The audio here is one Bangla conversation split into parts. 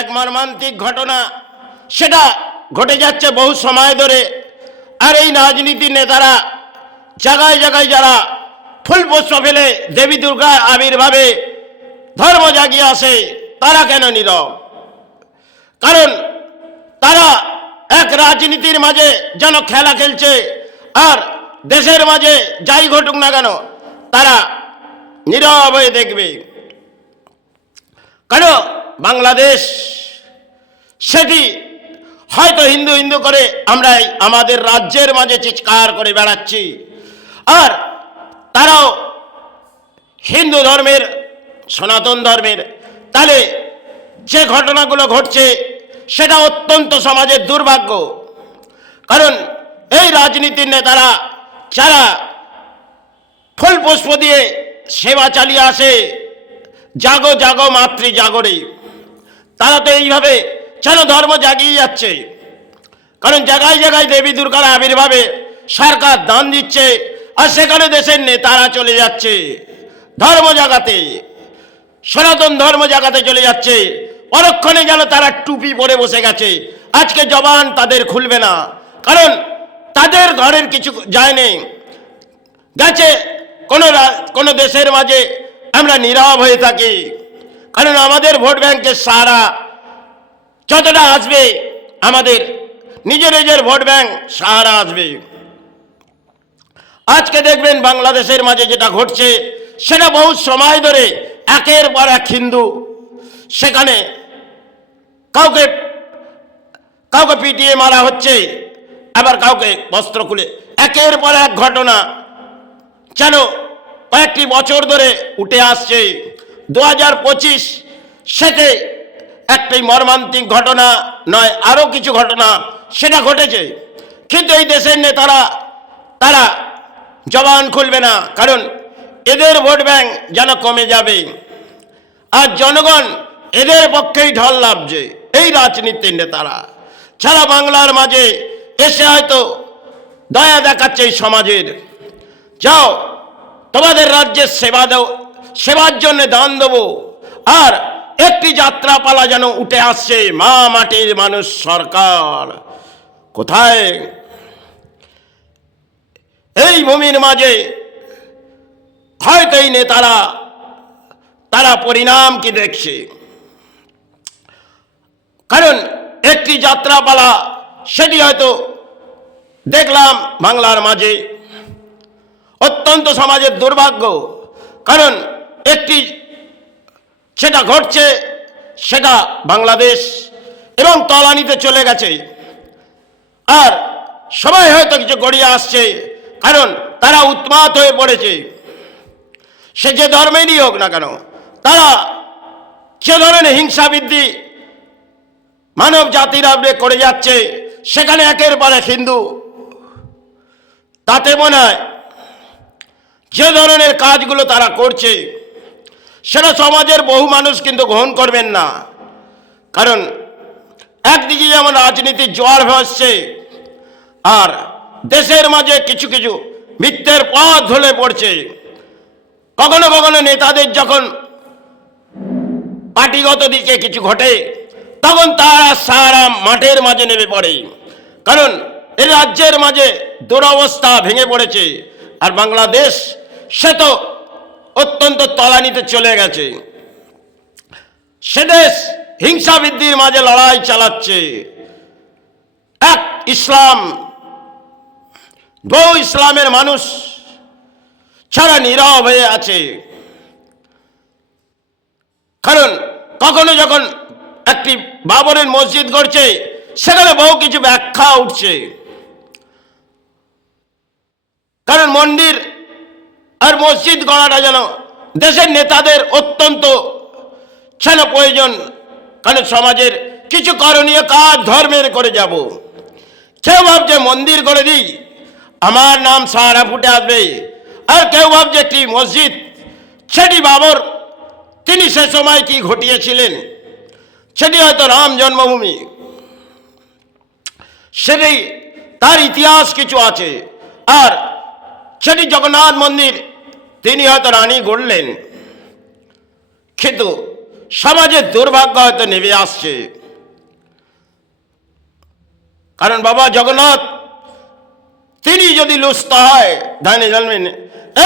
এক মর্মান্তিক ঘটনা, সেটা ঘটে যাচ্ছে বহু সময় ধরে। আর এই রাজনীতির নেতারা জায়গায় জায়গায় যারা ফুল পুষ্প ফেলে দেবী দুর্গার আবির্ভাবে ধর্ম জাগিয়ে আসে, তারা কেন নীরব? কারণ তারা এক রাজনীতির মাঝে যেন খেলা খেলছে, আর দেশের মাঝে যাই ঘটুক না কেন তারা নীরব হয়ে দেখবে। কেন বাংলাদেশ সেটি হয়তো হিন্দু হিন্দু করে আমরা আমাদের রাজ্যের মাঝে চিৎকার করে বেড়াচ্ছি, আর তারাও হিন্দু ধর্মের সনাতন ধর্মের। তাহলে যে ঘটনাগুলো ঘটছে সেটা অত্যন্ত সমাজের দুর্ভাগ্য। কারণ এই রাজনীতির নেতারা যারা ফুল পুষ্প দিয়ে সেবা চালিয়ে আসে, জাগো জাগো মাতৃ জাগরে, তারা তো এইভাবে যেন ধর্ম জাগিয়ে যাচ্ছে। কারণ জায়গায় জায়গায় দেবী দুর্গার আবির্ভাবে সরকার দান দিচ্ছে, আর সেখানে দেশের নেতারা চলে যাচ্ছে ধর্ম জাগাতে, সনাতন ধর্ম জাগাতে চলে যাচ্ছে। পরক্ষণে যেন তারা টুপি পরে বসে গেছে, আজকে জবান তাদের খুলবে না, কারণ তাদের ঘরের কিছু যায় নেই। গেছে কোনো দেশের মাঝে আমরা নীরব হয়ে থাকি, কারণ আমাদের ভোট ব্যাংকের সাহারা যতটা আসবে, আমাদের নিজের নিজের ভোট ব্যাংক সাহারা আসবে। আজকে দেখবেন বাংলাদেশের মাঝে যেটা ঘটছে সেটা বহু সময় ধরে একের পর এক হিন্দু সেখানে কাউকে কাউকে পিটিয়ে মারা হচ্ছে, আবার কাউকে বস্ত্র খুলে, একের পর এক ঘটনা যেন কয়েকটি বছর ধরে উঠে আসছে। 2025 সেতে একটি মর্মান্তিক ঘটনা নয়, আরও কিছু ঘটনা সেটা ঘটেছে। কিন্তু এই দেশের নেতারা তারা জবান খুলবে না, কারণ এদের ভোট ব্যাংক যেন কমে যাবে, আর জনগণ এদের পক্ষেই ঢল নামছে। এই রাজনীতির নেতারা যারা বাংলার মাঝে এসে হয়তো দয়া দেখাচ্ছে এই সমাজের, যাও তোমাদের রাজ্যের সেবা দাও, সেবার জন্য দান দেবো, আর একটি যাত্রাপালা যেন উঠে আসছে, মা মাটির মানুষ সরকার কোথায়? এই ভূমির মাঝে হয়তো এই নেতারা তারা পরিণাম কি দেখছে। কারণ একটি যাত্রাপালা সেটি হয়তো দেখলাম বাংলার মাঝে, অত্যন্ত সমাজের দুর্ভাগ্য। কারণ একটি সেটা ঘটছে, সেটা বাংলাদেশ এবং তলানিতে চলে গেছে, আর সবাই হয়তো কিছু গড়িয়ে আসছে, কারণ তারা উন্মাদ হয়ে পড়েছে। সে যে ধর্মেরই হোক না কেন, তারা যে ধরনের হিংসা বৃদ্ধি মানব জাতির আপনি করে যাচ্ছে, সেখানে একের পর এক হিন্দু, তাতে মনে হয় যে ধরনের কাজগুলো তারা করছে সেটা সমাজের বহু মানুষ কিন্তু গ্রহণ করবেন না। কারণ একদিকে যেমন রাজনীতির জোয়ার ভাসছে, আর দেশের মাঝে কিছু কিছু মিথ্যের পথ ধরে পড়ছে। কখনো কখনো নেতাদের যখন পার্টিগত দিকে কিছু ঘটে, তখন তারা সারা মাঠের মাঝে নেমে পড়ে, কারণ এই রাজ্যের মাঝে দুরবস্থা ভেঙে পড়েছে। আর বাংলাদেশ সে তো অত্যন্ত তলানিতে চলে গেছে, সে দেশ হিংসা বৃদ্ধির মাঝে লড়াই চালাচ্ছে। এক ইসলাম, বহু ইসলামের মানুষ ছাড়া নীরব হয়ে আছে। কারণ কখনো যখন একটি বাবরের মসজিদ গড়ছে, সেখানে বহু কিছু ব্যাখ্যা উঠছে। কারণ মন্দির আর মসজিদ গড়াটা যেন দেশের নেতাদের অত্যন্ত যেন প্রয়োজন, কারণ সমাজের কিছু করণীয় কাজ ধর্মের করে যাব। কেউ ভাবছে মন্দির করে দিই, আমার নাম সারা ফুটে আসবে, আর কেউ ভাবছে একটি মসজিদ, সেটি বাবর তিনি সে সময় কি ঘটিয়েছিলেন, সেটি হয়তো রাম জন্মভূমি, সেটি তার ইতিহাস কিছু আছে। আর সেটি জগন্নাথ মন্দির তিনি হয়তো রানী গড়লেন, কিন্তু সমাজের দুর্ভাগ্য হয়তো নেমে আসছে। কারণ বাবা জগন্নাথ তিনি যদি লুস্ত হয় ধানে জানবেন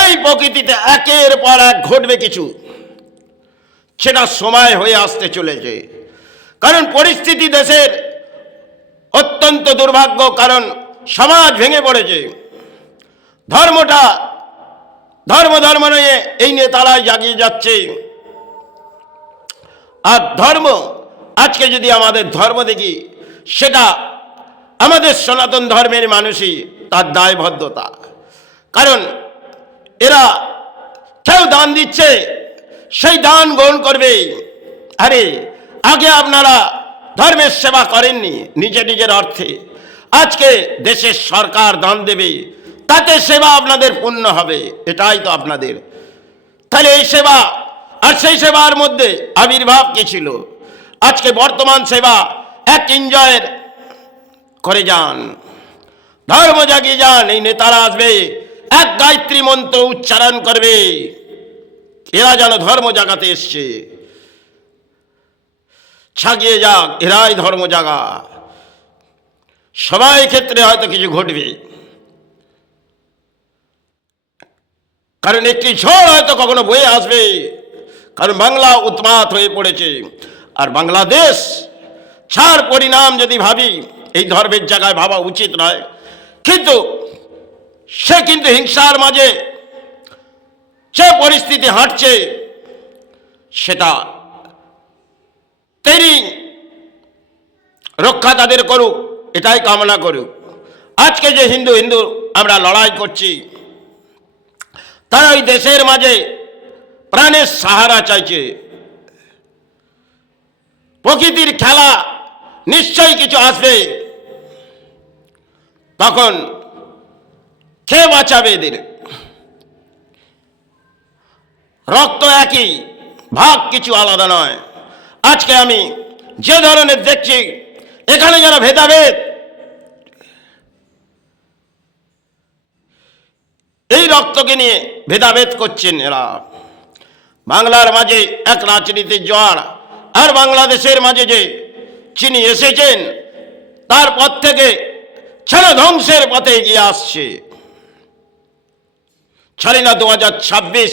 এই প্রকৃতিতে একের পর এক ঘটবে কিছু, সেটা সময় হয়ে আসতে চলেছে। কারণ পরিস্থিতি দেশের অত্যন্ত দুর্ভাগ্য, কারণ সমাজ ভেঙে পড়েছে। ধর্ম নিয়ে এই নেতারাই জাগিয়ে যাচ্ছে। আর ধর্ম, আজকে যদি আমাদের ধর্ম দেখি, সেটা আমাদের সনাতন ধর্মের মানুষই তার দায়বদ্ধতা। কারণ এরা কেউ দান দিচ্ছে, সেই দান গ্রহণ করবে। আরে আগে আপনারা ধর্মের সেবা করেননি নিজের অর্থে, আজকে দেশের সরকার দান দেবে, তাতে সেবা আপনাদের পূর্ণ হবে, এটাই তো আপনাদের। তাহলে এই সেবা আর সেই সেবার মধ্যে আবির্ভাব কি ছিল? আজকে বর্তমান সেবা এক এনজয়ের করে যান, ধর্ম জাগিয়ে যান। এই নেতারা আসবে, এক গায়ত্রী মন্ত্র উচ্চারণ করবে, এরা যেন ধর্ম জাগাতে এসছে। ছাগিয়ে যাক, এরাই ধর্ম জাগা। সবাই ক্ষেত্রে হয়তো কিছু ঘটবে, কারণ একটি ঝড় হয়তো কখনো বয়ে আসবে। কারণ বাংলা উন্মাদ হয়ে পড়েছে। আর বাংলাদেশ ছাড় পরিণাম যদি ভাবি, এই ধর্মের জায়গায় ভাবা উচিত নয়, কিন্তু সে কিন্তু হিংসার মাঝে যে পরিস্থিতি হাঁটছে, সেটা তিনি রক্ষা তাদের করুক, এটাই কামনা করুক। আজকে যে হিন্দু আমরা লড়াই করছি, তারা ওই দেশের মাঝে প্রাণের সাহারা চাইছে। প্রকৃতির খেলা নিশ্চয়ই কিছু আসবে, তখন কে বাঁচাবে এদের? রক্ত একই, ভাগ কিছু আলাদা নয়। আজকে আমি যে ধরনের দেখছি, এখানে যারা ভেদাভেদ, এই রক্তকে নিয়ে ভেদাভেদ করছেন এরা। বাংলার মাঝে এক রাজনীতির জোয়ার, আর বাংলাদেশের মাঝে যে চিনি এসেছেন, তারপর থেকে ছেলে ধ্বংসের পথে এগিয়ে আসছে। ছাড়ি না 2026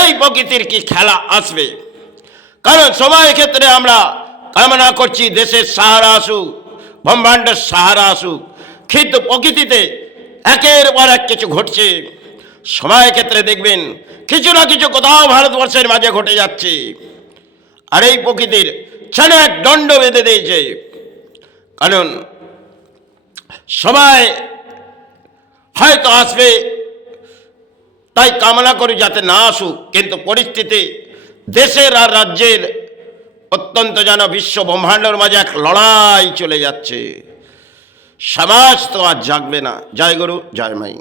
এই প্রকৃতির কি খেলা আসবে। কারণ সময় ক্ষেত্রে আমরা কামনা করছি দেশের সাহারা আসুক, ব্রহ্মাণ্ডের সাহারা আসুক, কিন্তু প্রকৃতিতে একের পর এক কিছু ঘটছে। সময় ক্ষেত্রে দেখবেন কিছু না কিছু কোথাও ভারতবর্ষের মাঝে ঘটে যাচ্ছে। আর এই প্রকৃতির যেন এক দণ্ড বেঁধে দিয়েছে। কারণ সময় হয়তো আসবে, তাই কামনা করি যাতে না আসুক, কিন্তু পরিস্থিতি দেশের আর রাজ্যের অত্যন্ত যেন বিশ্ব ব্রহ্মাণ্ডের মাঝে এক লড়াই চলে যাচ্ছে। সমাজ তো আর জাগবে না। জয় গুরু, জয় মাই।